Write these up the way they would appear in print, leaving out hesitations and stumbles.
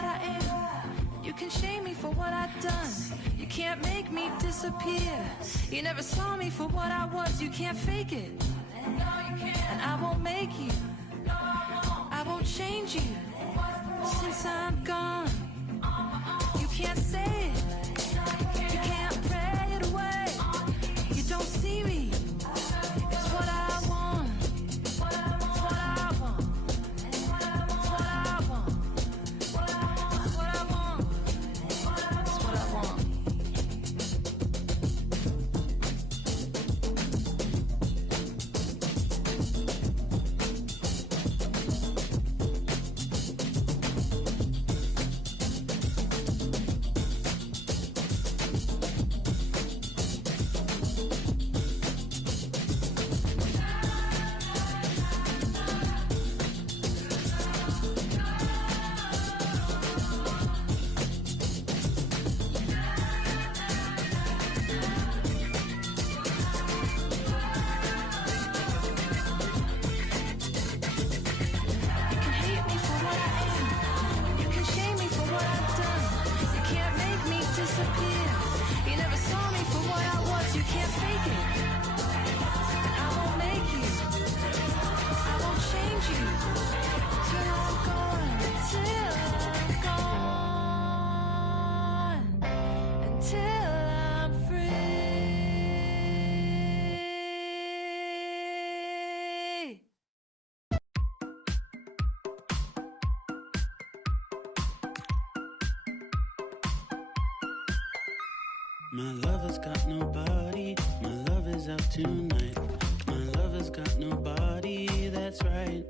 what I am. You can shame me for what I've done. You can't make me disappear. You never saw me for what I was. You can't fake it. And I won't make you. I won't change you. Since I'm gone, you can't say it. You can't pray it away. You don't see me. It's what I want. It's what I want. It's what I want. It's what I want. It's what I want. My lover's got nobody, my love is out tonight. My lover's got nobody, that's right.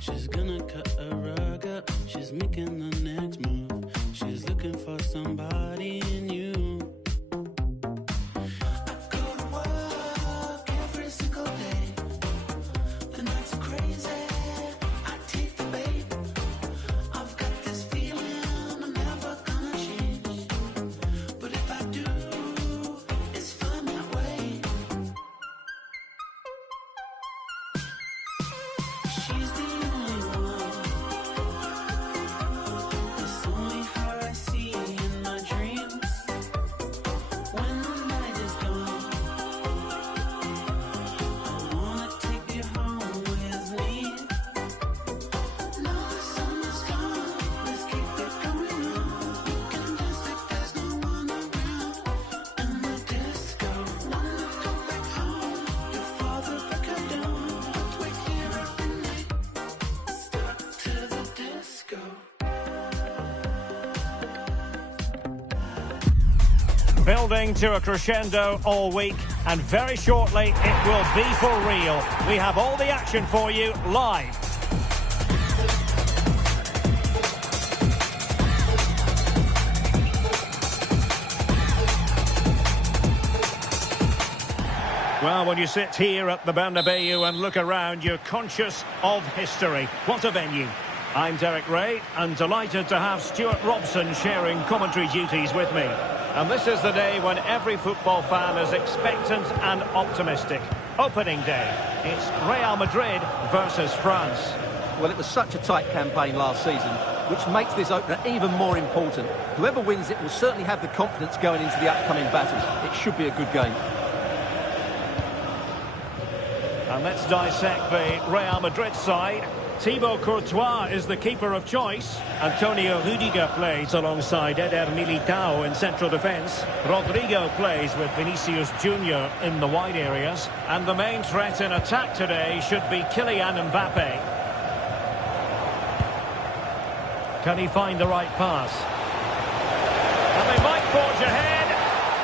She's gonna cut a rug up, she's making the next move. She's looking for somebody new. Building to a crescendo all week, and very shortly it will be for real. We have all the action for you live. Well, when you sit here at the Bernabeu and look around, you're conscious of history. What a venue. I'm Derek Ray, and delighted to have Stuart Robson sharing commentary duties with me. And this is the day when every football fan is expectant and optimistic. Opening day. It's Real Madrid versus France. Well, it was such a tight campaign last season, which makes this opener even more important. Whoever wins it will certainly have the confidence going into the upcoming battles. It should be a good game. And let's dissect the Real Madrid side. Thibaut Courtois is the keeper of choice. Antonio Rudiger plays alongside Eder Militao in central defence. Rodrigo plays with Vinicius Junior in the wide areas. And the main threat in attack today should be Kylian Mbappe. Can he find the right pass? And they might forge ahead.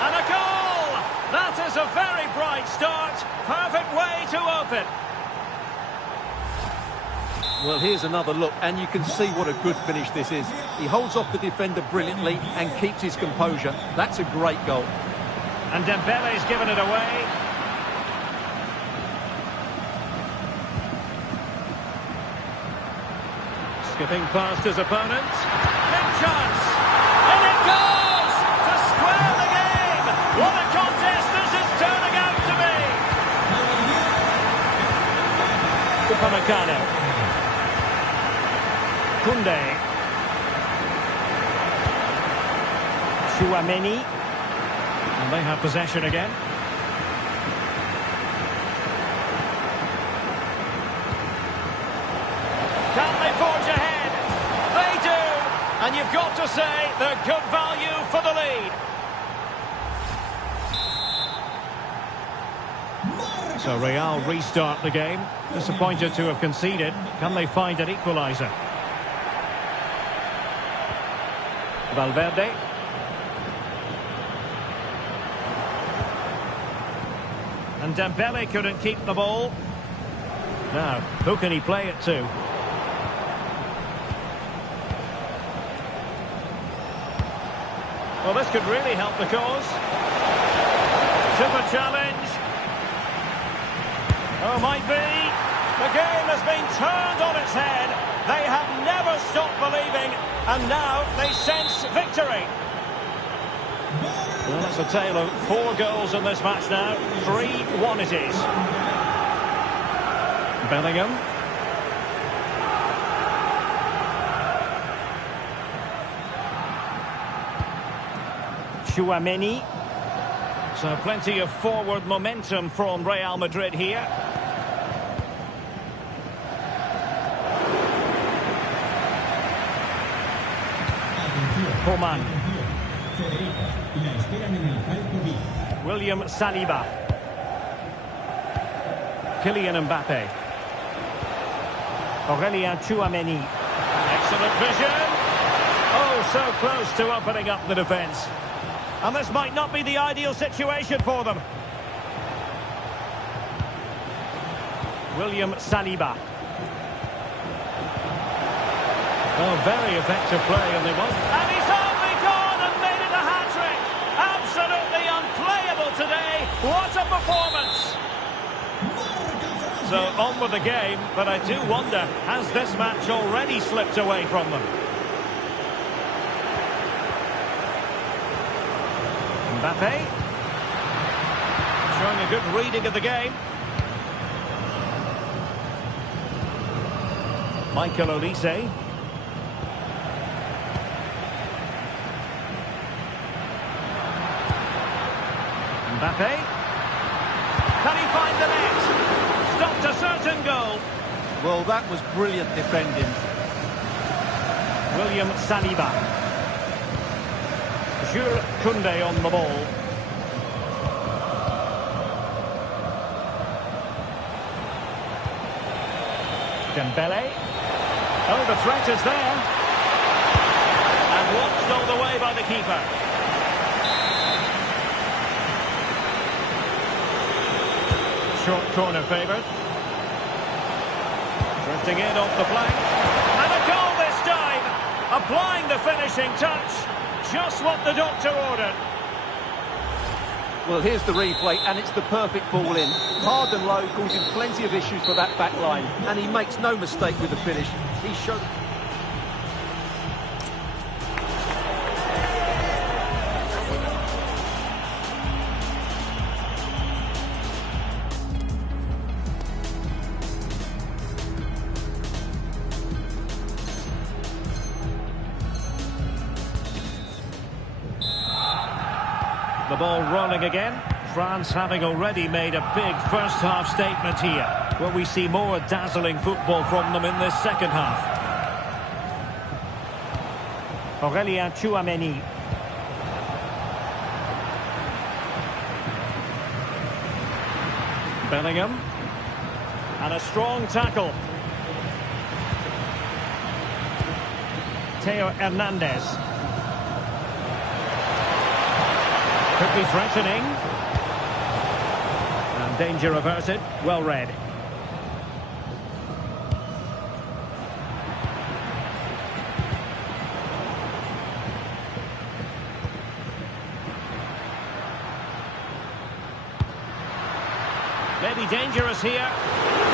And a goal! That is a very bright start. Perfect way to open. Well, here's another look, and you can see what a good finish this is. He holds off the defender brilliantly and keeps his composure. That's a great goal. And Dembele's given it away. Skipping past his opponent. Big chance! And it goes! To square the game! What a contest this is turning out to be! Upamecano. Koundé. Chouameni. And they have possession again. Can they forge ahead? They do! And you've got to say they're good value for the lead. So Real restart the game. Disappointed to have conceded. Can they find an equaliser? Valverde. And Dembele couldn't keep the ball. Now, who can he play it to? Well, this could really help the cause. Super challenge. Oh, might be. The game has been turned on its head. They have never stopped believing, and now they sense victory. Well, it's a tale of 4 goals in this match now. 3-1 it is. Bellingham. Chouameni. So plenty of forward momentum from Real Madrid here. Coman. William Saliba. Kylian Mbappe. Aurelien Chouameni. Excellent vision. Oh, so close to opening up the defence. And this might not be the ideal situation for them. William Saliba. Oh, very effective play, and they won. And he's only gone and made it a hat-trick. Absolutely unplayable today. What a performance. So on with the game, but I do wonder, has this match already slipped away from them? Mbappe. Showing a good reading of the game. Michael Olise. Mbappe. Can he find the net? Stopped a certain goal. Well, that was brilliant defending. William Saliba. Jules Koundé on the ball. Dembele. Oh, the threat is there. And watched all the way by the keeper. Short corner favoured. Drifting in off the flank. And a goal this time. Applying the finishing touch. Just what the doctor ordered. Well, here's the replay, and it's the perfect ball in. Hard and low, causing plenty of issues for that back line. And he makes no mistake with the finish. He showed... The ball rolling again. France having already made a big first-half statement here. Will we see more dazzling football from them in this second half? Aurelien Chouameni. Bellingham. And a strong tackle. Theo Hernandez. Could be threatening. And danger averted. Well read. Maybe dangerous here.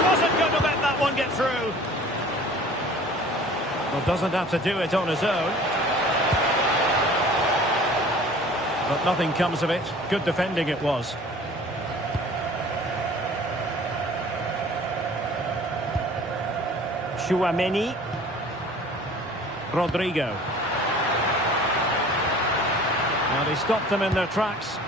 Wasn't going to let that one get through. Well, doesn't have to do it on his own. But nothing comes of it. Good defending it was. Chouameni. Rodrigo. Well, he stopped them in their tracks.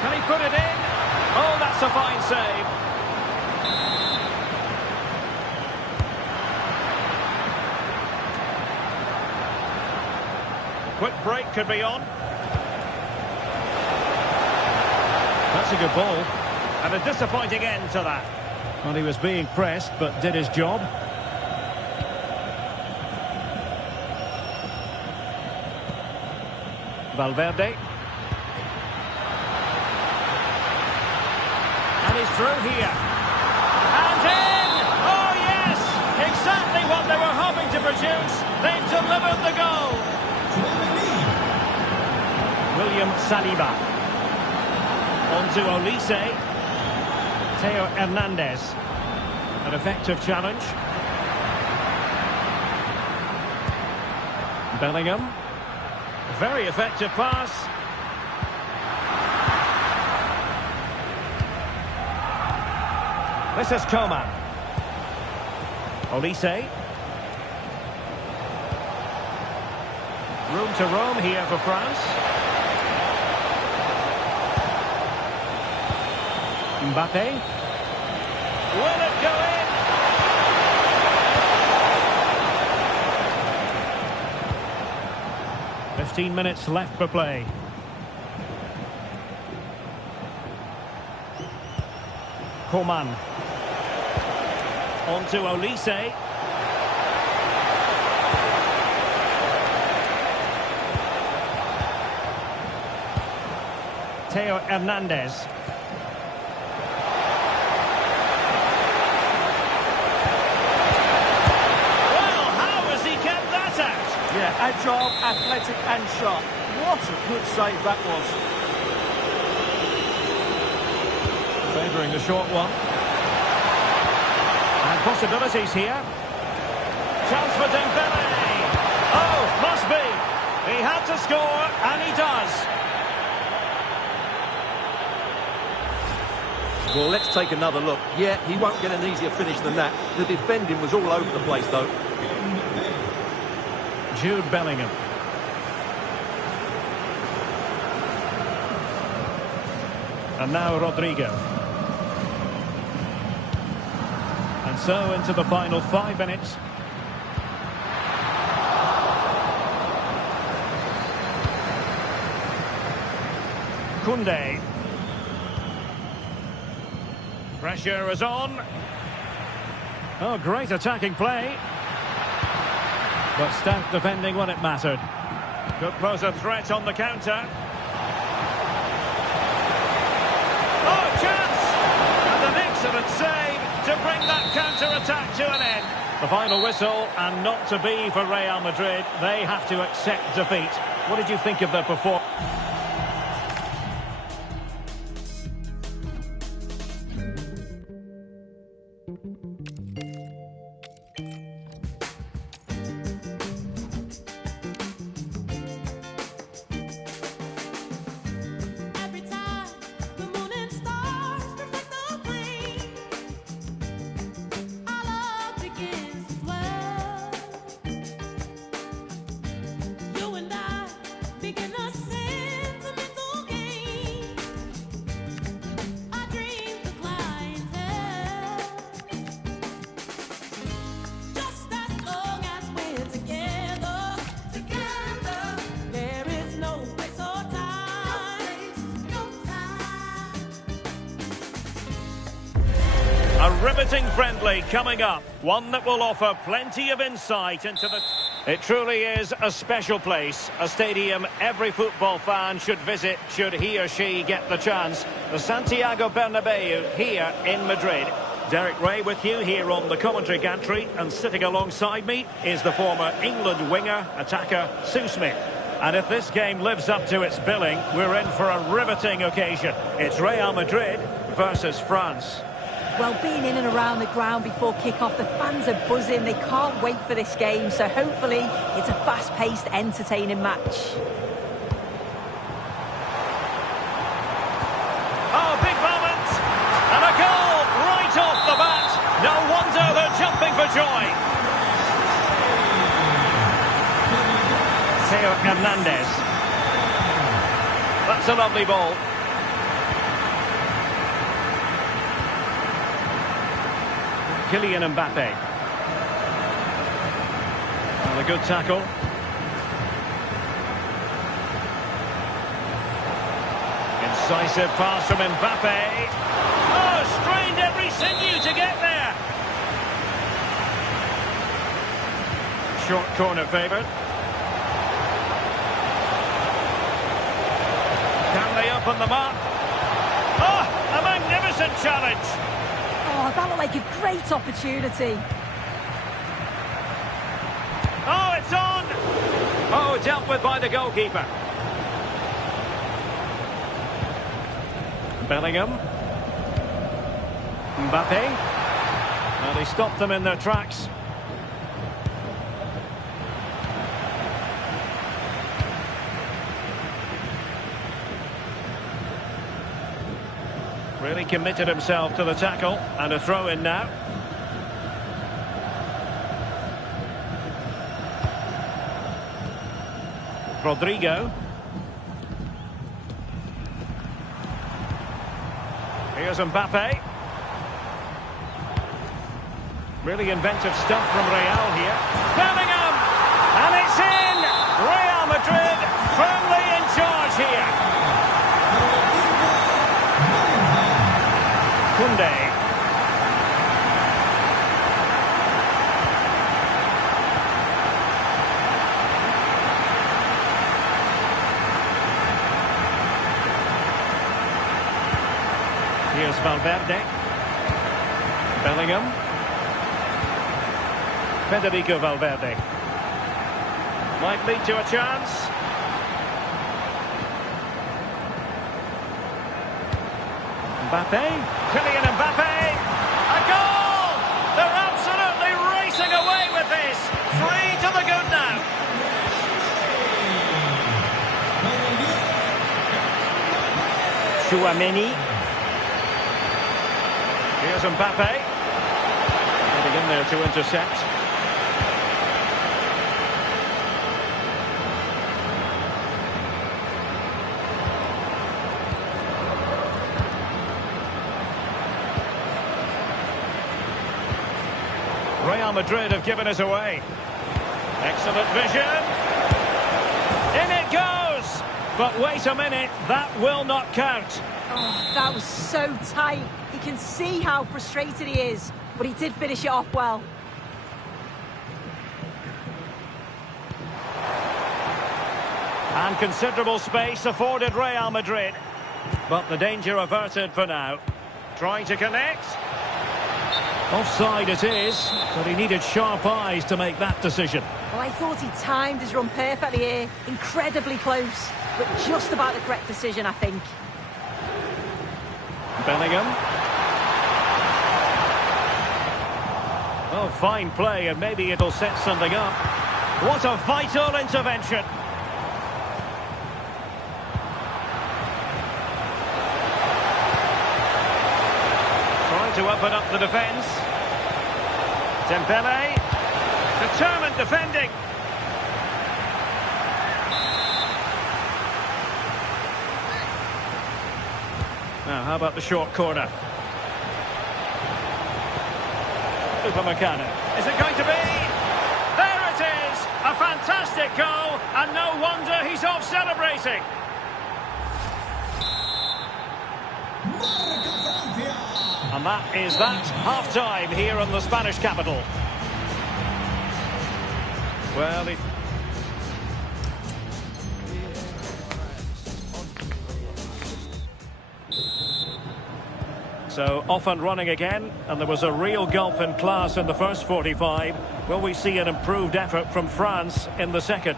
Can he put it in? Oh, that's a fine save. Quick break could be on. That's a good ball. And a disappointing end to that. Well, he was being pressed, but did his job. Valverde. And he's through here. And in! Oh, yes! Exactly what they were hoping to produce. They've delivered the goal. William Saliba. On to Olise. Theo Hernandez. An effective challenge. Bellingham. Very effective pass. This is Coman. Olise. Room to roam here for France. Mbappe. Will it go in? "15 minutes left for play. Coman. On to Olise. Theo Hernandez. Yeah, agile, athletic and sharp. What a good save that was. Favouring the short one. And possibilities here. Chance for Dembele. Oh, must be. He had to score, and he does. Well, let's take another look. Yeah, he won't get an easier finish than that. The defending was all over the place, though. Jude Bellingham. And now Rodrigo. And so into the final 5 minutes. Koundé. Pressure is on. Oh, great attacking play. But stout defending when it mattered. Could pose a threat on the counter. Oh, chance! And an excellent save to bring that counter-attack to an end. The final whistle, and not to be for Real Madrid. They have to accept defeat. What did you think of their performance? A riveting friendly coming up. One that will offer plenty of insight into the... It truly is a special place. A stadium every football fan should visit should he or she get the chance. The Santiago Bernabeu here in Madrid. Derek Ray with you here on the commentary gantry. And sitting alongside me is the former England winger, attacker, Sue Smith. And if this game lives up to its billing, we're in for a riveting occasion. It's Real Madrid versus France. Well, being in and around the ground before kick-off, the fans are buzzing. They can't wait for this game, so hopefully it's a fast-paced, entertaining match. Oh, big moment! And a goal right off the bat! No wonder they're jumping for joy! Theo Hernandez. That's a lovely ball. Kylian Mbappe. And a good tackle. Incisive pass from Mbappe. Oh, strained every sinew to get there. Short corner favoured. Can they open them up? Oh, a magnificent challenge. Oh, that looked like a great opportunity. Oh, it's on. Oh, dealt with by the goalkeeper. Bellingham. Mbappe. Well, he stopped them in their tracks. Really committed himself to the tackle, and a throw in now. Rodrigo. Here's Mbappe. Really inventive stuff from Real here. Bellingham! And it's in! Real Madrid firmly in charge here. Koundé. Here's Valverde. Bellingham. Federico Valverde. Might lead to a chance. Mbappe. Kylian Mbappe. A goal! They're absolutely racing away with this. 3 to the good now. Chouameni. Here's Mbappe. Getting in there to intercept. Real Madrid have given us away. Excellent vision. In it goes. But wait a minute, that will not count. Oh, that was so tight. You can see how frustrated he is, but he did finish it off well. And considerable space afforded Real Madrid. But the danger averted for now. Trying to connect. Offside it is, but he needed sharp eyes to make that decision. Well, I thought he timed his run perfectly here. Incredibly close, but just about the correct decision, I think. Bellingham. Oh, fine play, and maybe it'll set something up. What a vital intervention. Trying to open up the defence. Dembele. Determined defending. Now, how about the short corner? Upamecano. Is it going to be? There it is! A fantastic goal, and no wonder he's off celebrating. And that is that. Half-time here in the Spanish capital. Well, so off and running again, and there was a real gulf in class in the first 45. Will we see an improved effort from France in the second?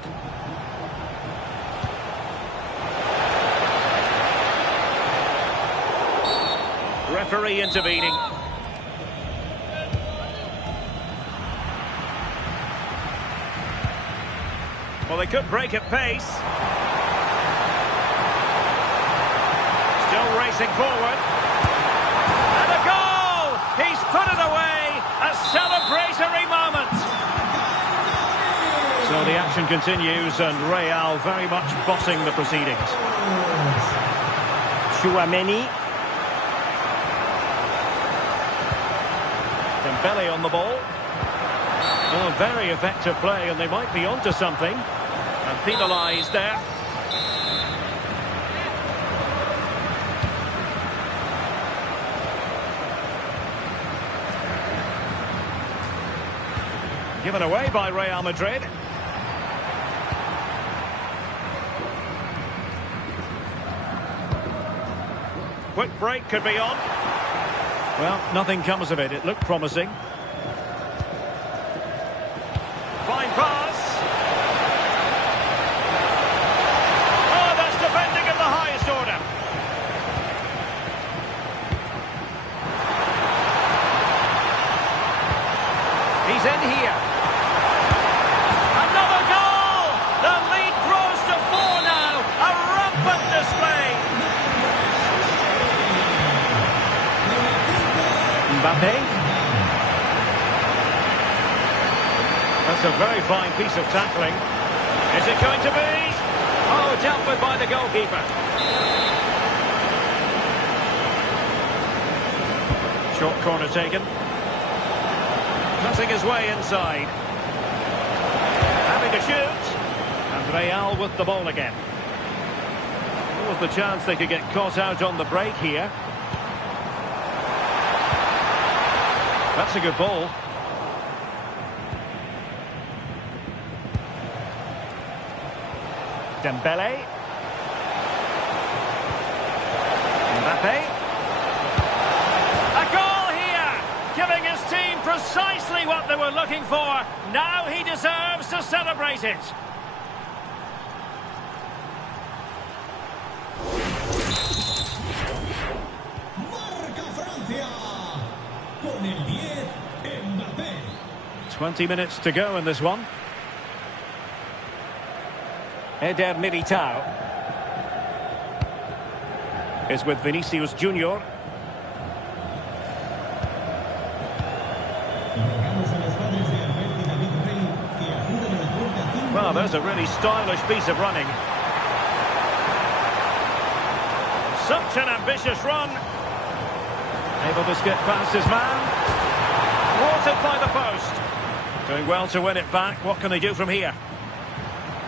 Referee intervening. Well, they could break at pace. Still racing forward. And a goal! He's put it away! A celebratory moment! So the action continues and Real very much bossing the proceedings. Chouameni. Dembele on the ball. Oh, very effective play, and they might be onto something. And penalised there. Given away by Real Madrid. Quick break could be on. Well, nothing comes of it. It looked promising. Fine pass. Oh, that's defending at the highest order. He's in here. Another goal! The lead grows to 4 now. A rampant display. Mbappe. That's a very fine piece of tackling. Is it going to be? Oh, dealt with by the goalkeeper. Short corner taken. Cutting his way inside. Having a shoot. And Real with the ball again. There was the chance they could get caught out on the break here. That's a good ball. Dembele. Mbappe. A goal here! Giving his team precisely what they were looking for. Now he deserves to celebrate it. Marca Francia con el 10 Mbappé. 20 minutes to go in this one. Eder Militao is with Vinicius Junior. Well, there's a really stylish piece of running. Such an ambitious run. Able to skip past his man. Thwarted by the post. Doing well to win it back. What can they do from here?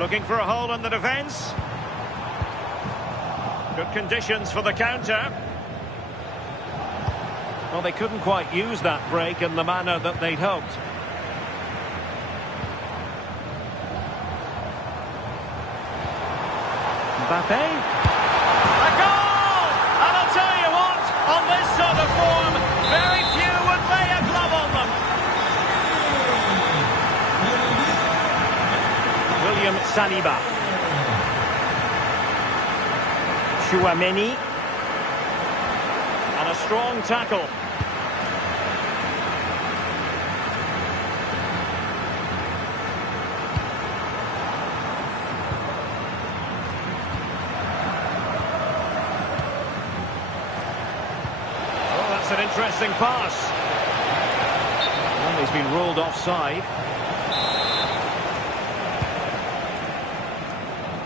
Looking for a hole in the defence. Good conditions for the counter. Well, they couldn't quite use that break in the manner that they'd hoped. Mbappe. A goal! And I'll tell you what, on this sort of form, very few would lay a glove on them. William Saliba. Chouameni. And a strong tackle. Oh, that's an interesting pass. Well, he's been ruled offside.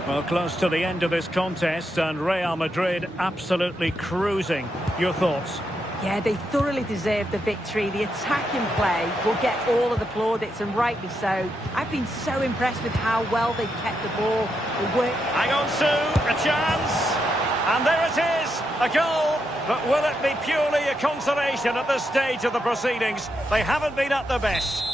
Well, close to the end of this contest, and Real Madrid absolutely cruising. Your thoughts? Yeah, they thoroughly deserve the victory. The attacking play will get all of the plaudits, and rightly so. I've been so impressed with how well they've kept the ball. Hang on, Sue, a chance. And there it is, a goal. But will it be purely a consolation at this stage of the proceedings? They haven't been at their best.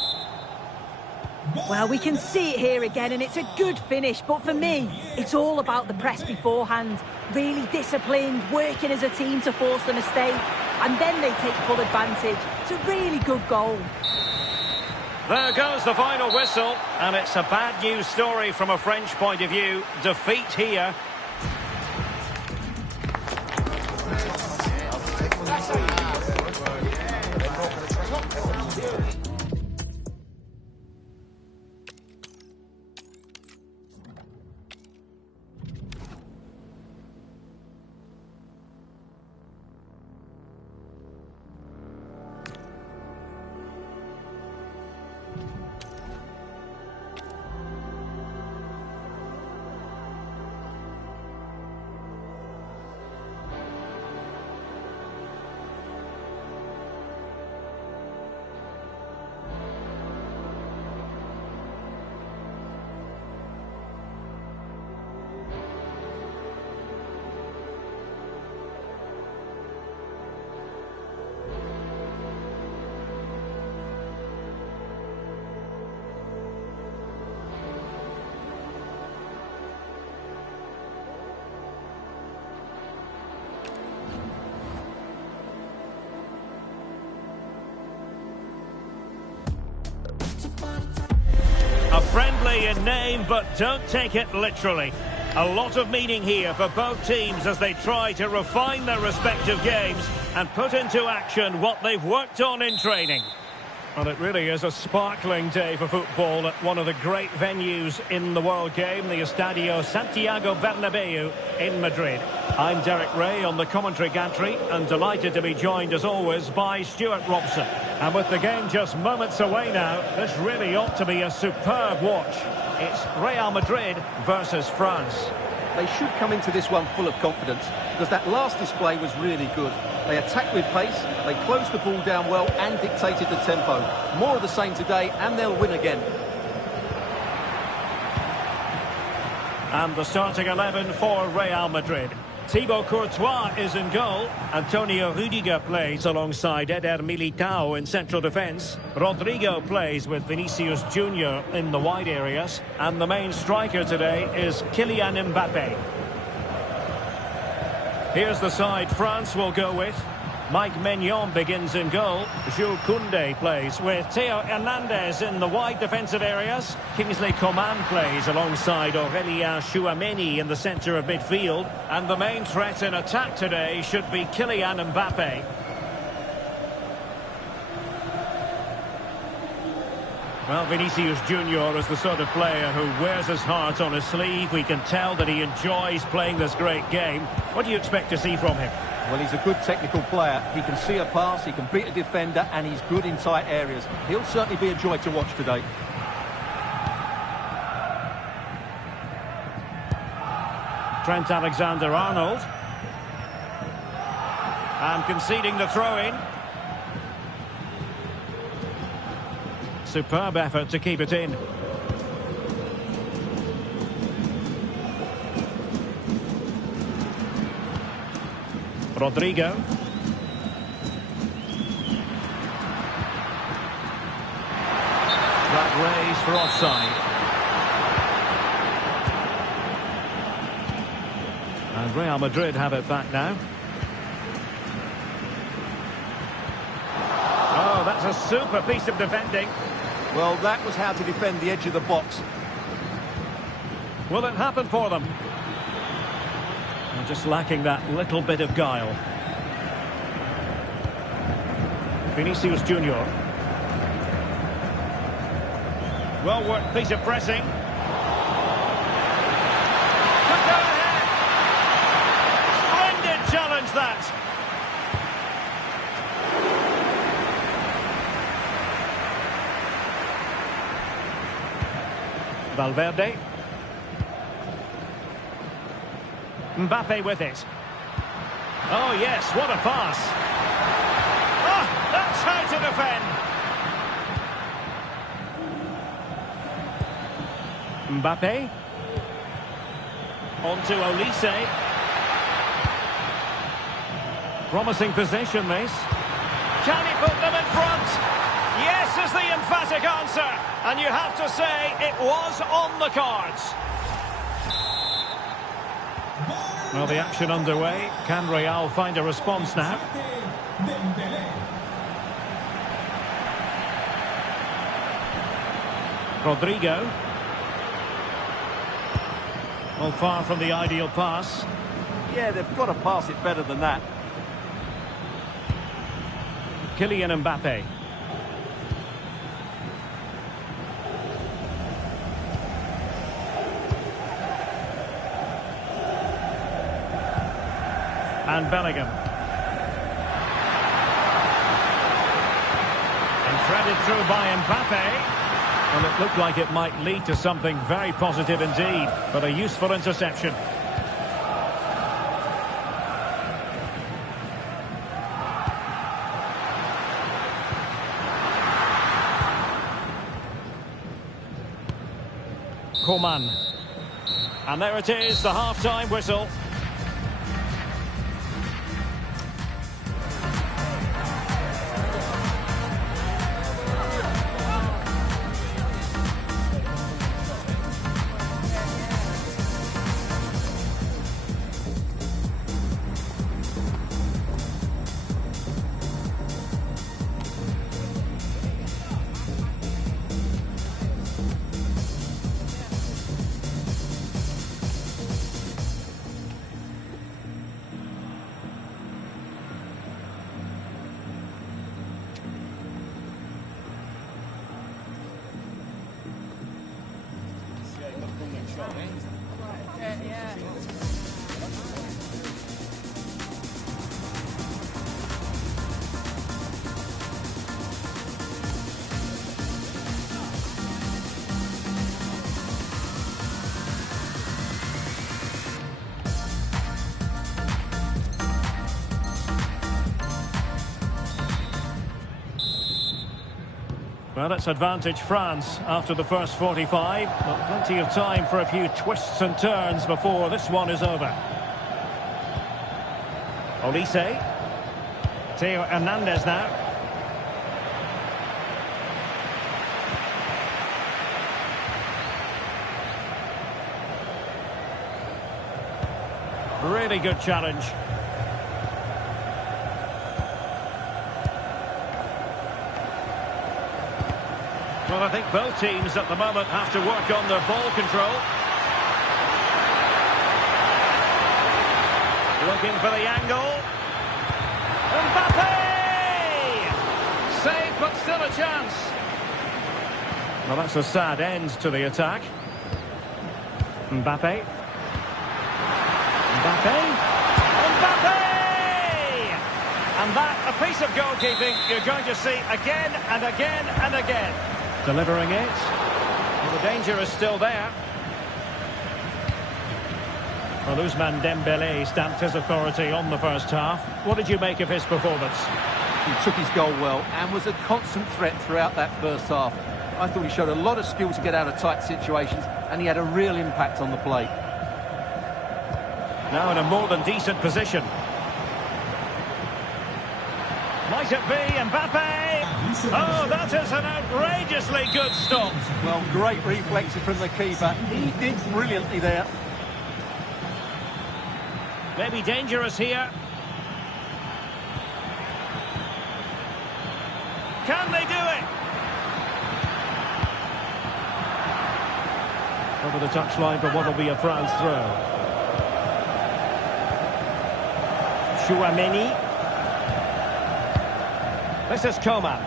Well, we can see it here again, and it's a good finish. But for me, it's all about the press beforehand. Really disciplined, working as a team to force the mistake. And then they take full advantage. It's a really good goal. There goes the final whistle. And it's a bad news story from a French point of view. Defeat here. friendly in name, but don't take it literally. A lot of meaning here for both teams as they try to refine their respective games and put into action what they've worked on in training. Well, it really is a sparkling day for football at one of the great venues in the world game, the Estadio Santiago Bernabéu in Madrid. I'm Derek Ray on the commentary gantry and delighted to be joined as always by Stuart Robson. And with the game just moments away now, this really ought to be a superb watch. It's Real Madrid versus France. They should come into this one full of confidence because that last display was really good. They attacked with pace, they closed the ball down well and dictated the tempo. More of the same today and they'll win again. And the starting 11 for Real Madrid. Thibaut Courtois is in goal. Antonio Rüdiger plays alongside Eder Militao in central defence. Rodrigo plays with Vinicius Junior in the wide areas. And the main striker today is Kylian Mbappe. Here's the side France will go with. Mike Maignan begins in goal. Jules Koundé plays with Theo Hernandez in the wide defensive areas. Kingsley Coman plays alongside Aurélien Tchouameni in the centre of midfield. And the main threat in attack today should be Kylian Mbappe. Well, Vinicius Junior is the sort of player who wears his heart on his sleeve. We can tell that he enjoys playing this great game. What do you expect to see from him? Well, he's a good technical player. He can see a pass, he can beat a defender, and he's good in tight areas. He'll certainly be a joy to watch today. Trent Alexander-Arnold. And conceding the throw-in. Superb effort to keep it in. Rodrigo. That raised for offside. And Real Madrid have it back now. Oh, that's a super piece of defending. Well, that was how to defend the edge of the box. Will it happen for them? They're just lacking that little bit of guile. Vinicius Junior. Well worked piece of pressing. Could go ahead. Splendid challenge that. Valverde. Mbappe with it. Oh yes, what a pass. Ah, that's how to defend. Mbappe. On to Olise. Promising position this. Can he put them in front? Yes is the emphatic answer. And you have to say it was on the cards. Well, the action underway. Can Real find a response now? Rodrigo. Well, far from the ideal pass. Yeah, they've got to pass it better than that. Kylian Mbappe. And Bellingham. And threaded through by Mbappe. Well, it looked like it might lead to something very positive indeed, but a useful interception. Coman. And there it is, the half-time whistle. Well, it's advantage France after the first 45. But plenty of time for a few twists and turns before this one is over. Olise. Theo Hernandez now. Really good challenge. Well, I think both teams at the moment have to work on their ball control. Looking for the angle. Mbappe! Save, but still a chance. Well, that's a sad end to the attack. Mbappe. Mbappe. Mbappe! And that, a piece of goalkeeping you're going to see again and again and again. Delivering it. Well, the danger is still there. Well, Ousmane Dembélé stamped his authority on the first half. What did you make of his performance? He took his goal well and was a constant threat throughout that first half. I thought he showed a lot of skill to get out of tight situations, and he had a real impact on the plate. Now in a more than decent position. Might it be Mbappe? Oh, that is an outrageously good stop. Well, great reflexes from the keeper. He did brilliantly there. Maybe dangerous here. Can they do it? Over the touchline for what will be a France throw. Chouameni. This is Coman.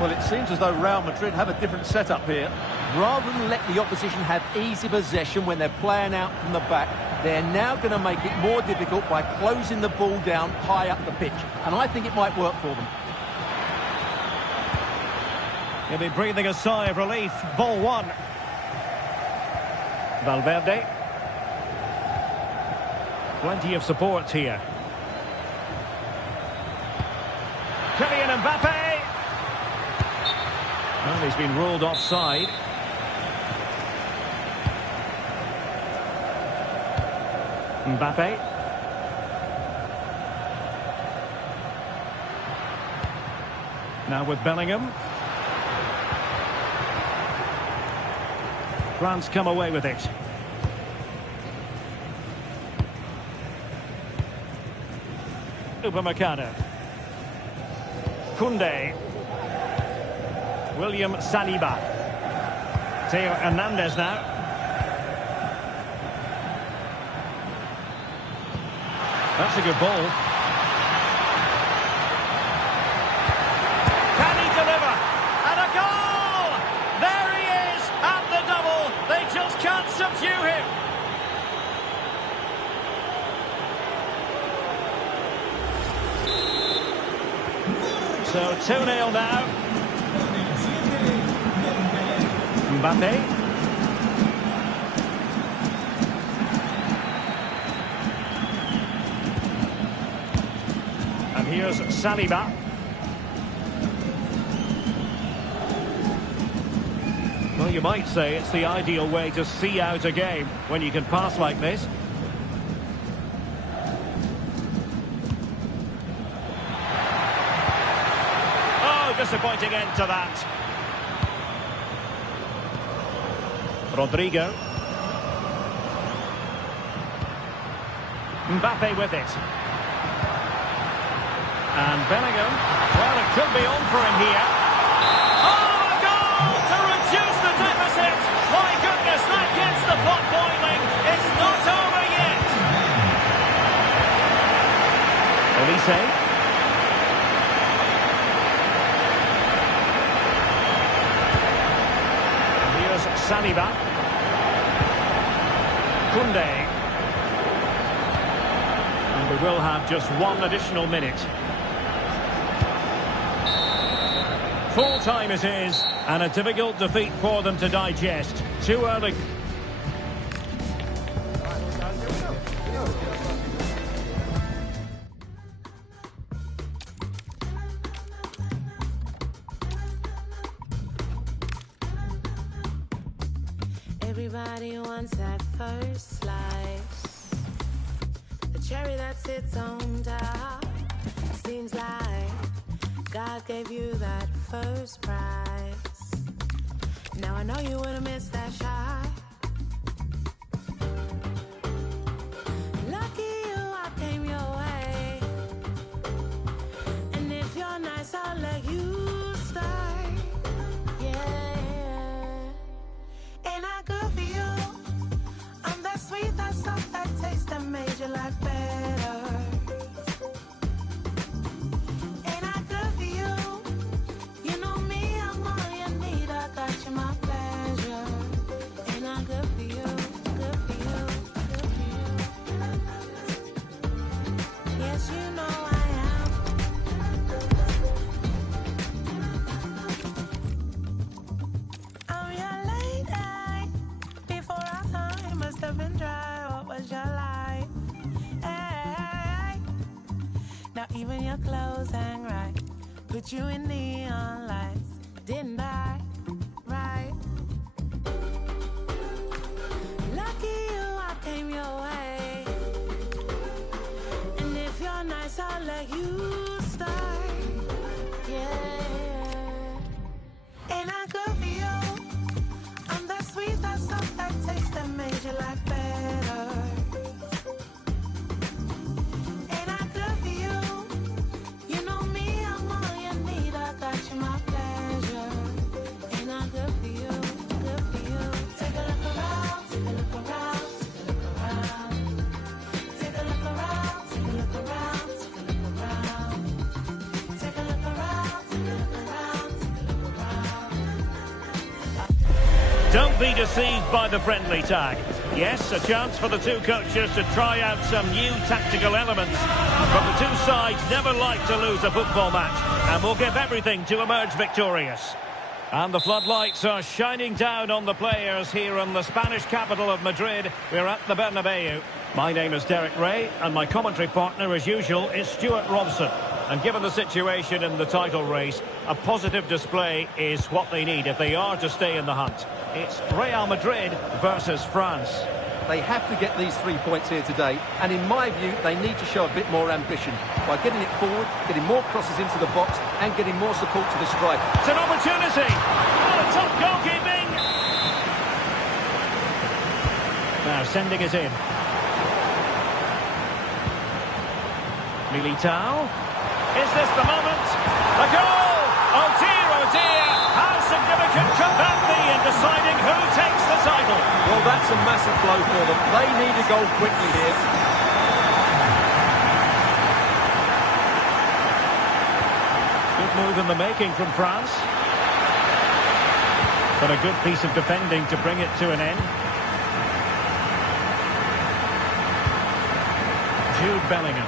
Well, it seems as though Real Madrid have a different setup here. Rather than let the opposition have easy possession when they're playing out from the back, they're now going to make it more difficult by closing the ball down high up the pitch. And I think it might work for them. He'll be breathing a sigh of relief. Ball one. Valverde. Plenty of support here. Kylian Mbappe. Well, he's been ruled offside. Mbappe. Now with Bellingham. France come away with it. Upamecano. Koundé. William Saliba. Theo Hernandez now. That's a good ball. Can he deliver? And a goal! There he is at the double. They just can't subdue him. So 2-0 now. Mbappe. And here's Saliba. Well, you might say it's the ideal way to see out a game when you can pass like this. Oh, disappointing end to that. Rodrigo. Mbappe with it. And Bellingham. Well, it could be on for him here. Oh, a goal to reduce the deficit. My goodness, that gets the pot boiling. It's not over yet. Olise. And here's Saliba. Koundé. We will have just one additional minute. Full time it is, and a difficult defeat for them to digest. Too early. Everybody wants that first slice, the cherry that sits on top. Seems like God gave you that first prize. Now I know you would've missed that shot. Lucky you, I came your way. And if you're nice, I'll let you start. Yeah. Ain't I good for you? I'm that sweet, that soft, that taste that made your life better. Ain't I good for you? You know me, I'm all you need. I got you, my pleasure. Ain't I good for you? Good for you, good for you. Yes, you know I am. I'm your lady. Before our time must have been dry. What was your life? Hey. Now even your clothes hang right. Put you in neon lights. Didn't I? Right. Lucky you, I came your way. And if you're nice, I'll let you start. Yeah. Ain't I good for you? I'm that sweet, that soft, that taste that made your life better. Ain't I good for you? You know me, I'm all you need. I got you, my pleasure. Ain't I good for you? Good for you. Take a look around, take a look around, take a look around. Take a look around, take a look around, take a look around. Take a look around, take a look around, take a look around. Don't be deceived by the friendly tag. Yes, a chance for the two coaches to try out some new tactical elements. But the two sides never like to lose a football match and will give everything to emerge victorious. And the floodlights are shining down on the players here in the Spanish capital of Madrid. We're at the Bernabeu. My name is Derek Ray, and my commentary partner, as usual, is Stuart Robson. And given the situation in the title race, a positive display is what they need if they are to stay in the hunt. It's Real Madrid versus France. They have to get these 3 points here today, and in my view, they need to show a bit more ambition by getting it forward, getting more crosses into the box, and getting more support to the striker. It's an opportunity. Oh, top goalkeeping. Now sending it in. Militao. Is this the moment? A goal! Oh dear, oh dear! How significant could that be in deciding who takes the title? Well, that's a massive blow for them. They need a goal quickly here. Good move in the making from France. But a good piece of defending to bring it to an end. Jude Bellingham.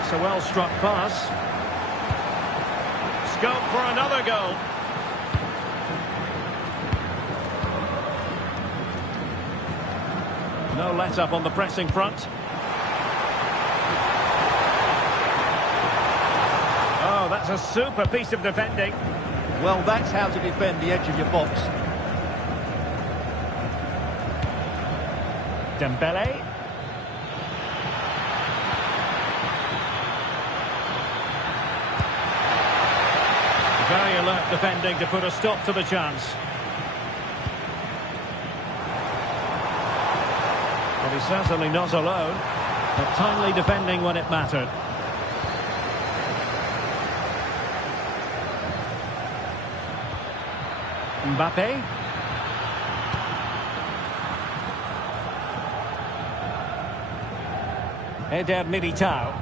It's a well-struck pass. Scope for another goal. No let-up on the pressing front. Oh, that's a super piece of defending. Well, that's how to defend the edge of your box. Dembele. Very alert defending to put a stop to the chance. But he's certainly not alone. But timely defending when it mattered. Mbappe. Eder Militao.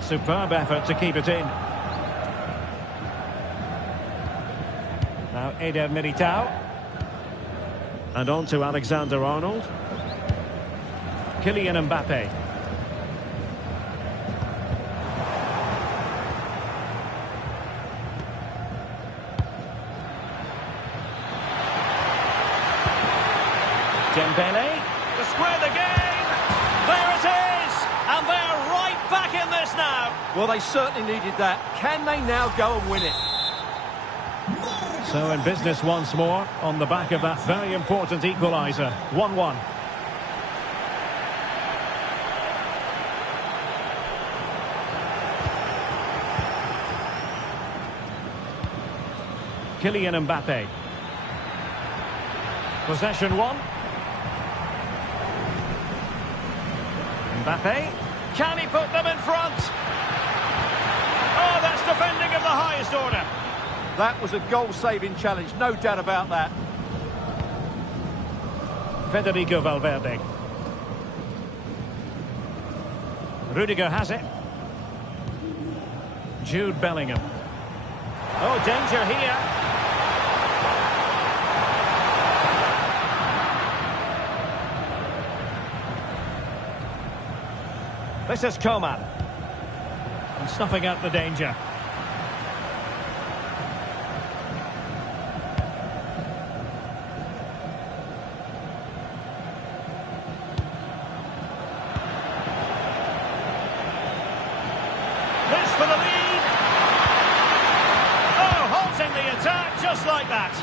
Superb effort to keep it in. Now Eder Militao. And on to Alexander-Arnold. Kylian Mbappe. Dembele. To square the game. There it is. And they're right back in this now. Well, they certainly needed that. Can they now go and win it? So in business once more on the back of that very important equaliser. 1-1. Kylian Mbappe. Possession one. Mbappe. Can he put them in front? Oh, that's defending of the highest order. That was a goal-saving challenge, no doubt about that. Federico Valverde. Rudiger has it. Jude Bellingham. Oh, danger here. This is Coman. And snuffing out the danger. This for the lead. Oh, halting the attack just like that.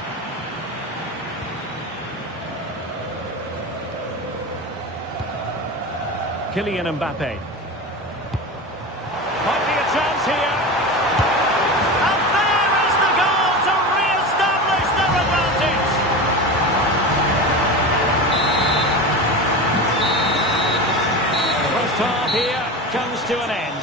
Kylian Mbappe. Might be a chance here. And there is the goal to re-establish their advantage. The first half here comes to an end.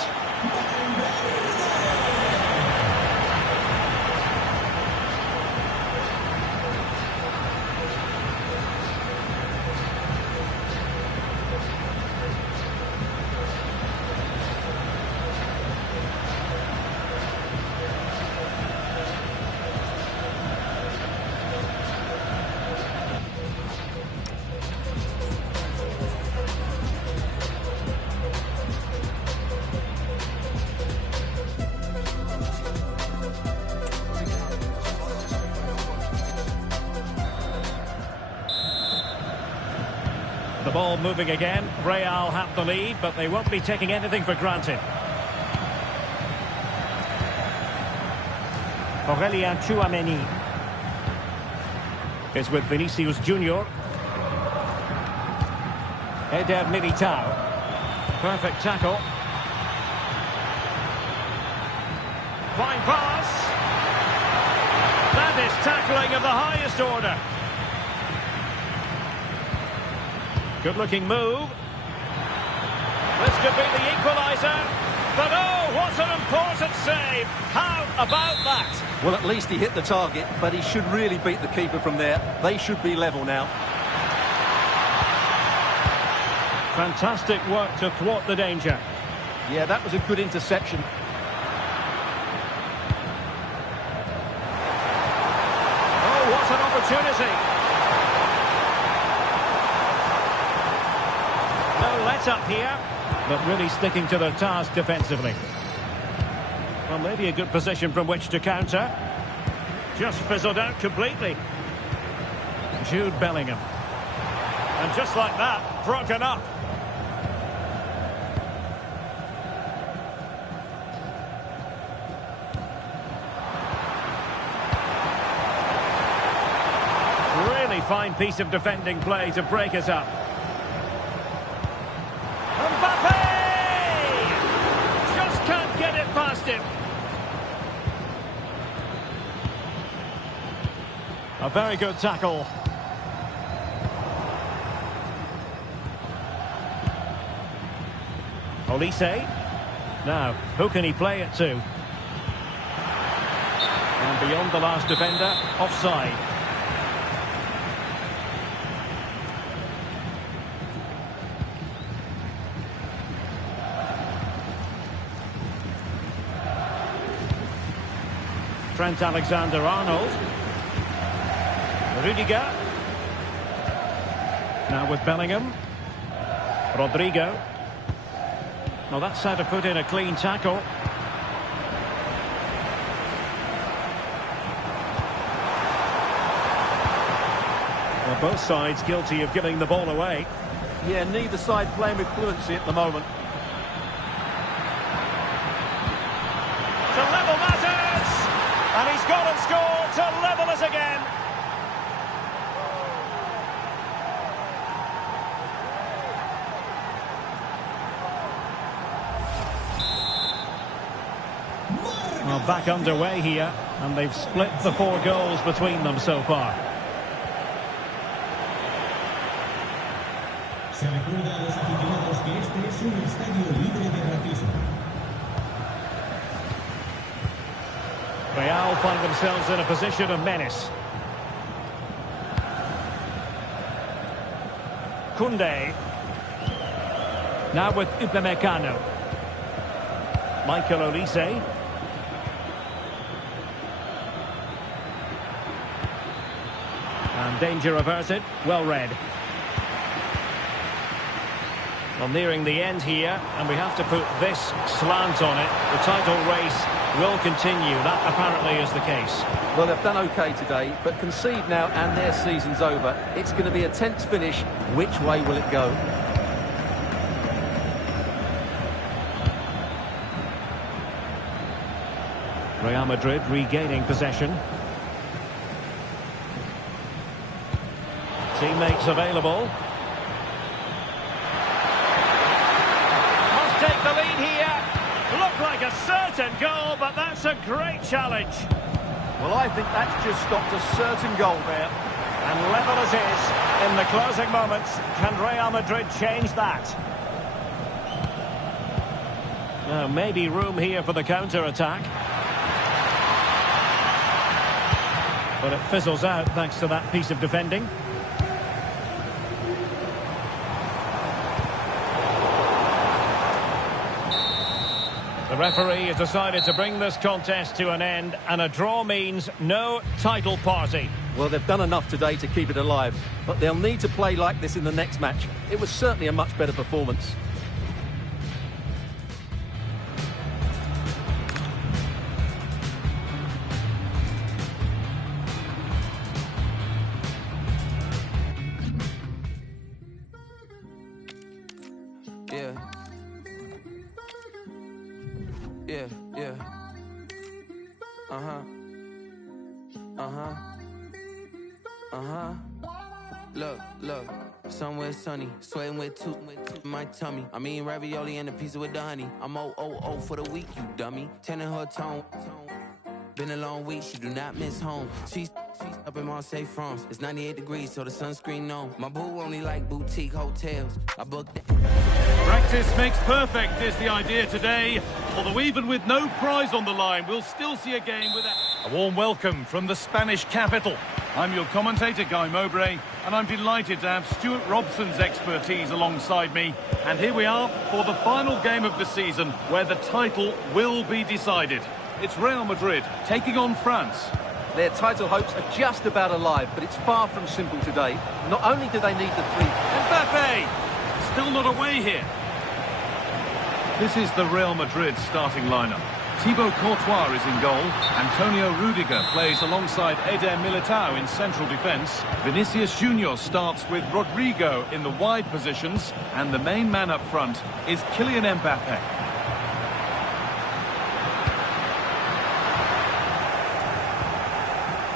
The ball moving again. Real have the lead, but they won't be taking anything for granted. Aurelien Tchouameni is with Vinicius Junior. Eder Militao. Perfect tackle. Fine pass. That is tackling of the highest order. Good-looking move. This could be the equaliser. But oh, what an important save. How about that? Well, at least he hit the target, but he should really beat the keeper from there. They should be level now. Fantastic work to thwart the danger. Yeah, that was a good interception. Oh, what an opportunity. No let-up here, but really sticking to their task defensively. Well, maybe a good position from which to counter. Just fizzled out completely. Jude Bellingham. And just like that, broken up. Really fine piece of defending play to break us up. Mbappe! Just can't get it past him. A very good tackle. Olise. Now, who can he play it to? And beyond the last defender, offside. Trent Alexander-Arnold. Rudiger. Now with Bellingham. Rodrigo. Well, that's how to put in a clean tackle. Well, both sides guilty of giving the ball away. Yeah, neither side playing with fluency at the moment. To level matters! And he's gone and scored to level us again. Well, back underway here, and they've split the 4 goals between them so far. Se recuerda a los aficionados que este es un estadio libre de ratismo. Real find themselves in a position of menace. Koundé. Now with Upamecano. Michael Olise. And danger averted. Well read. Well, nearing the end here, and we have to put this slant on it. The title race will continue. That apparently is the case. Well, they've done OK today, but concede now and their season's over. It's going to be a tense finish. Which way will it go? Real Madrid regaining possession. Teammates available. Must take the lead here. Looked like a certain goal, but that's a great challenge. Well, I think that's just stopped a certain goal there. And level it is in the closing moments. Can Real Madrid change that? Now, maybe room here for the counter-attack. But it fizzles out thanks to that piece of defending. The referee has decided to bring this contest to an end, and a draw means no title party. Well, they've done enough today to keep it alive, but they'll need to play like this in the next match. It was certainly a much better performance. Yeah. Look. Somewhere sunny, sweating with two my tummy. I mean ravioli and a pizza with the honey. I'm 000 for the week, you dummy. 10 in her tone. Been a long week, she do not miss home. She's up in Marseille, France. It's 98 degrees, so the sunscreen on. My boo only like boutique hotels. I booked it. Practice makes perfect is the idea today. Although even with no prize on the line, we'll still see a game with a warm welcome from the Spanish capital. I'm your commentator, Guy Mowbray, and I'm delighted to have Stuart Robson's expertise alongside me. And here we are for the final game of the season, where the title will be decided. It's Real Madrid taking on France. Their title hopes are just about alive, but it's far from simple today. Not only do they need the 3... Mbappe! Still not away here. This is the Real Madrid starting lineup. Thibaut Courtois is in goal. Antonio Rudiger plays alongside Eder Militao in central defence. Vinicius Junior starts with Rodrigo in the wide positions. And the main man up front is Kylian Mbappe.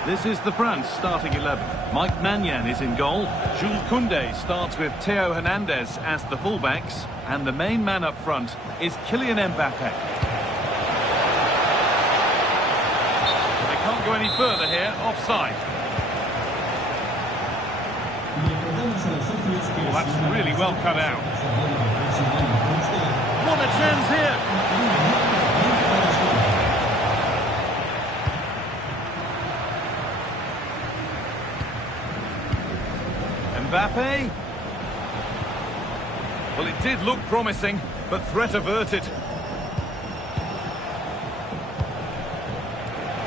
This is the France starting 11. Mike Maignan is in goal. Jules Koundé starts with Theo Hernandez as the fullbacks. And the main man up front is Kylian Mbappe. They can't go any further here, offside. Well, that's really well cut out. What a chance here! Mbappe. Well, it did look promising, but threat averted.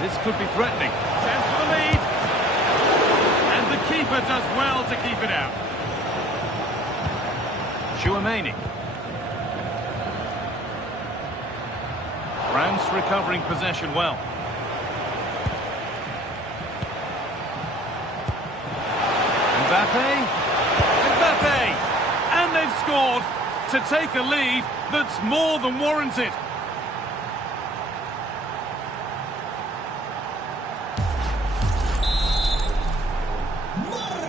This could be threatening. Chance for the lead. And the keeper does well to keep it out. Chouameni. France recovering possession well. Mbappe! And they've scored to take a lead that's more than warranted.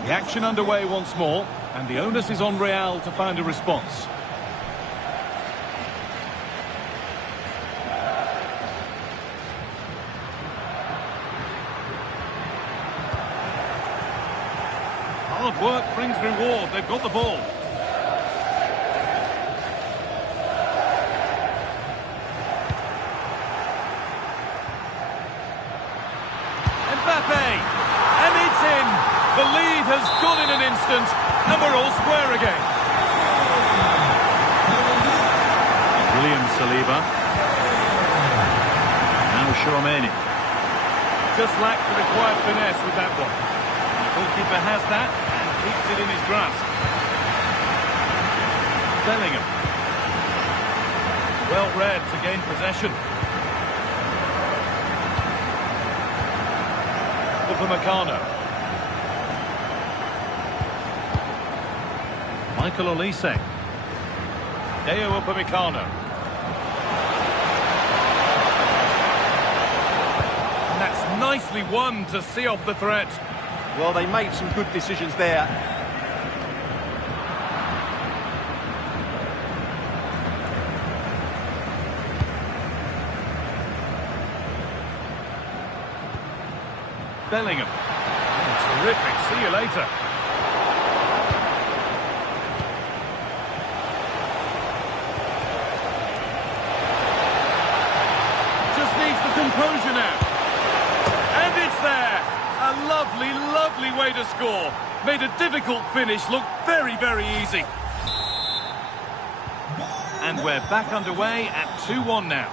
The action underway once more, and the onus is on Real to find a response. Hard work brings reward. They've got the ball. Mbappe! And it's in! The lead has gone in an instant, and we're all square again. William Saliba. Now Chouameni. Just lacked the required finesse with that one. The goalkeeper has that and keeps it in his grasp. Bellingham. Well read to gain possession. Upamecano. Michael Olise. Deo Upamecano. And that's nicely won to see off the threat. Well, they made some good decisions there. Bellingham. Oh, terrific. See you later. Just needs the composure now. And it's there. A lovely, lovely way to score. Made a difficult finish look very, very easy. And we're back underway at 2-1 now.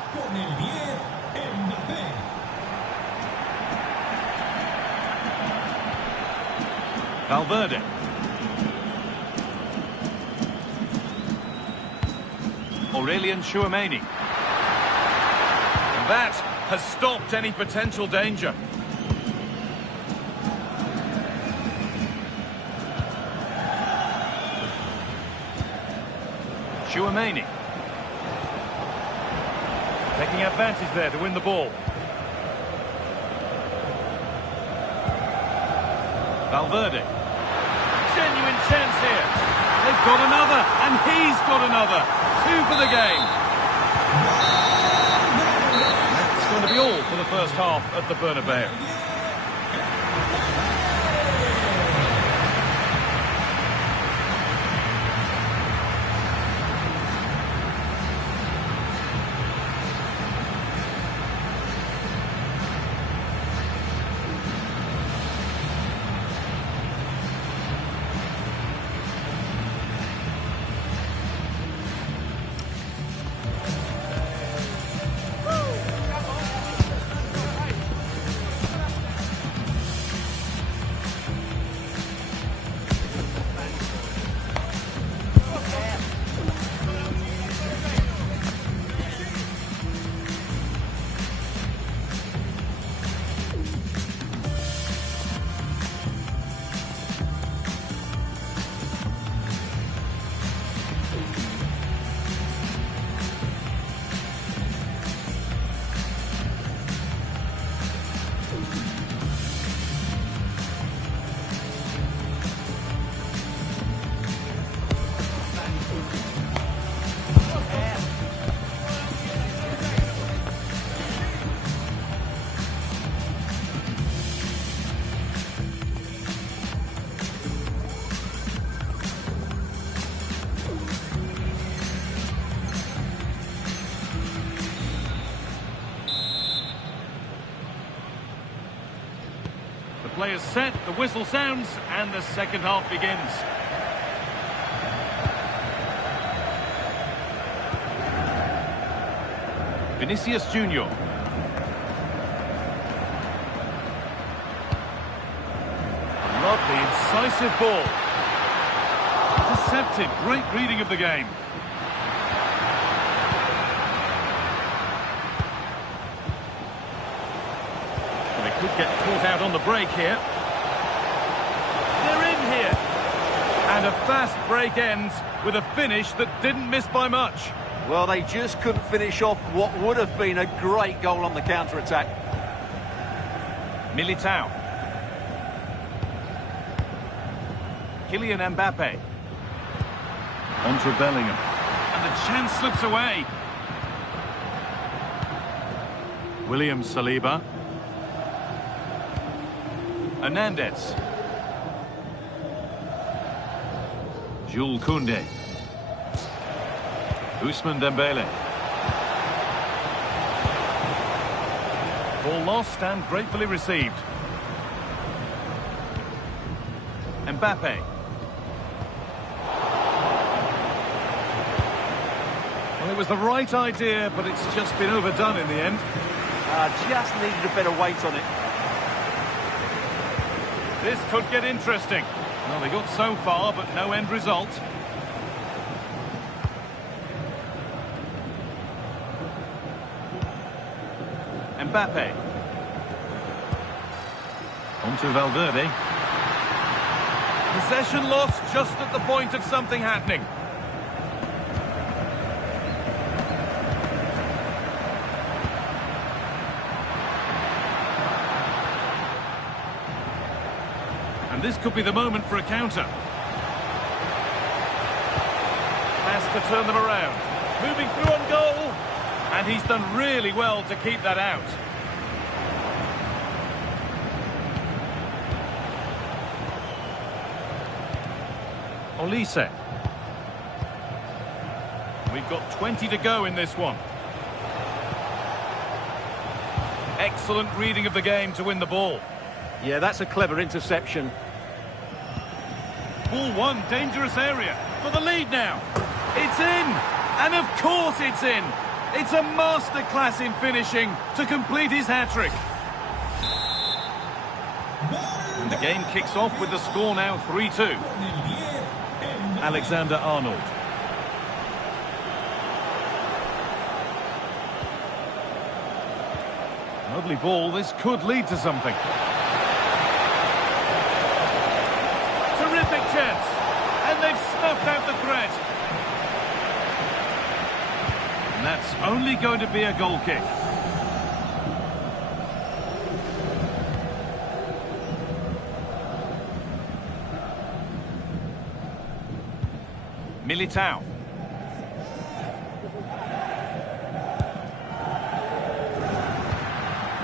Valverde. Aurelien Chouameni. And that has stopped any potential danger. Chouameni. Taking advantage there to win the ball. Valverde. Genuine chance here. They've got another, and he's got another. 2 for the game. That's going to be all for the first half at the Bernabeu. Players set, the whistle sounds, and the second half begins. Vinicius Junior. Lovely, incisive ball. To intercepted. Great reading of the game. Well, they could get caught out on the break here. They're in here. And a fast break ends with a finish that didn't miss by much. Well, they just couldn't finish off what would have been a great goal on the counter-attack. Militao. Kylian Mbappe. On to Bellingham. And the chance slips away. William Saliba. Hernandez. Jules Koundé. Ousmane Dembele. Ball lost and gratefully received. Mbappe. Well, it was the right idea, but it's just been overdone in the end. Just needed a better weight on it. This could get interesting. Well, they got so far, but no end result. Mbappe. On to Valverde. Possession lost just at the point of something happening. And this could be the moment for a counter. Has to turn them around. Moving through on goal. And he's done really well to keep that out. Olise. We've got 20 to go in this one. Excellent reading of the game to win the ball. Yeah, that's a clever interception. Ball one, dangerous area for the lead now. It's in, and of course it's in. It's a masterclass in finishing to complete his hat-trick. And the game kicks off with the score now 3-2. Alexander-Arnold. Lovely ball, this could lead to something. Terrific chance, and they've snuffed out the threat. And that's only going to be a goal kick. Militao.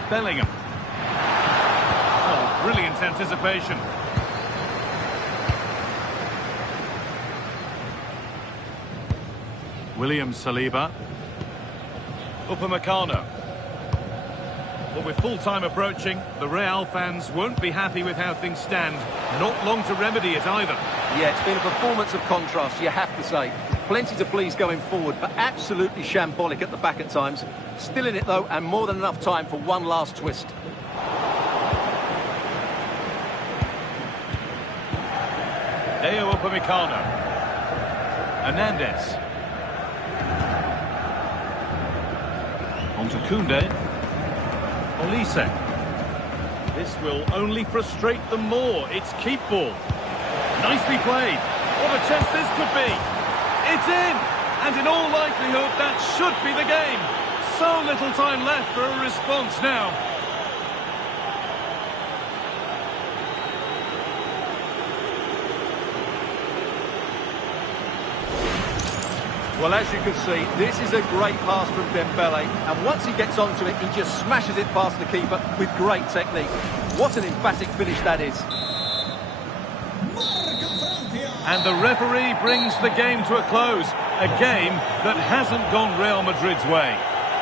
Bellingham. Oh, brilliant anticipation. William Saliba. Upamecano. But with full time approaching, the Real fans won't be happy with how things stand. Not long to remedy it either. Yeah, it's been a performance of contrast, you have to say. Plenty to please going forward, but absolutely shambolic at the back at times. Still in it, though, and more than enough time for one last twist. Deo Upamecano. Hernandez. On to Koundé. Olise. This will only frustrate them more. It's keep ball. Nicely played. What a chance this could be. It's in. And in all likelihood, that should be the game. So little time left for a response now. Well, as you can see, this is a great pass from Dembele, and once he gets onto it, he just smashes it past the keeper with great technique. What an emphatic finish that is. And the referee brings the game to a close. A game that hasn't gone Real Madrid's way.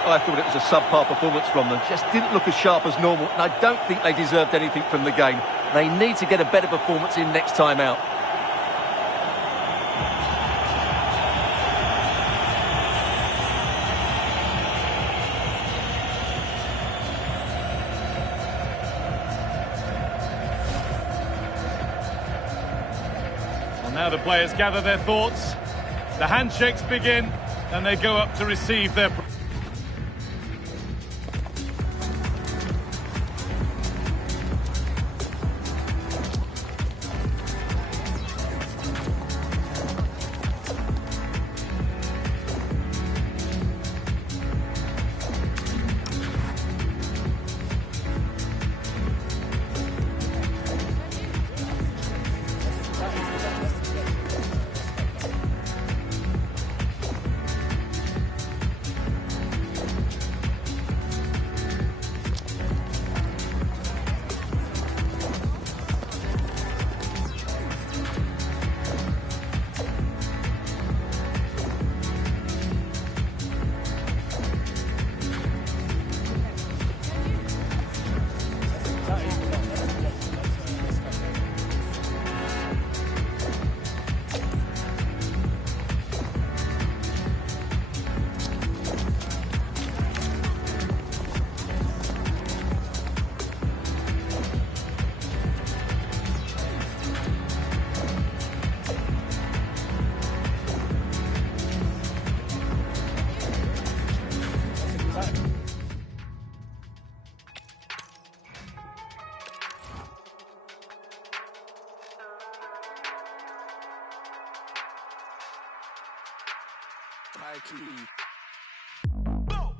I thought it was a subpar performance from them. Just didn't look as sharp as normal, and I don't think they deserved anything from the game. They need to get a better performance in next time out. Now the players gather their thoughts. The handshakes begin, and they go up to receive their...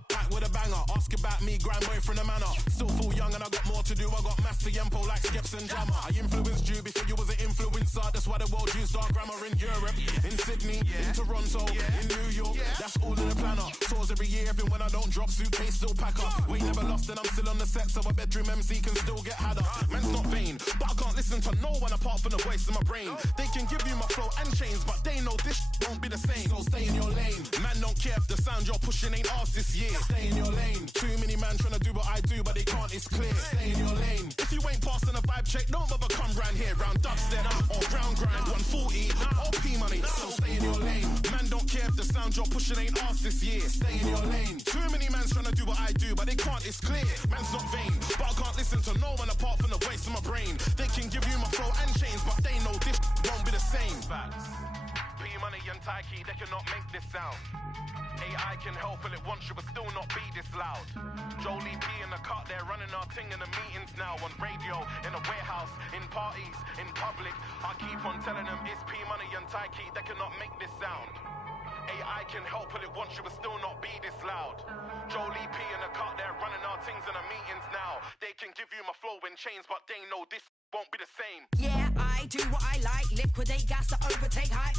Back with a banger, ask about me, grind boy from the manor. Still feel young and I got more to do. I got maths to yempo like Skeps and Jammer. I influenced you before you was an influencer. That's why the world used our grammar in Europe, in Sydney, in Toronto, in New York. That's all in the planner. Tours every year, even when I don't drop, suitcase still pack up. Weight never lost and I'm still on the set, so a bedroom MC can still get had up. Man's not vain, but I can't listen to no one apart from the voice in my brain. They can give you my flow and chains, but they know this won't be the same. So stay in your lane. Man don't care if the sound you're pushing ain't ours this year. Stay in your lane. Too many man trying to do what I do, but they can't, it's clear. Stay in your lane. If you ain't passing a vibe check, don't bother come round here. Round dubstep or ground grind, 140 or P-money. So stay in your lane. Man don't care if the sound you're pushing ain't ours this year. Stay in your lane. Too many man's trying to do what I do, but they can't, it's clear. Man's not vain, but I can't listen to no one apart from the voice in my brain. They can give you my flow and chains, but they know this won't be the same. Facts. P-money and Taiki, they cannot make this sound. AI can help, but it wants you, but still not be this loud. Jolie P in the cut, they're running our thing in the meetings now. On radio, in a warehouse, in parties, in public. I keep on telling them it's P-money and Taiki, they cannot make this sound. AI can help, but it wants you, but still not be this loud. Jolie P in the cut, they're running our things in the meetings now. They can give you my flow in chains, but they know this won't be the same. Yeah, I do what I like, liquidate gas to overtake hype.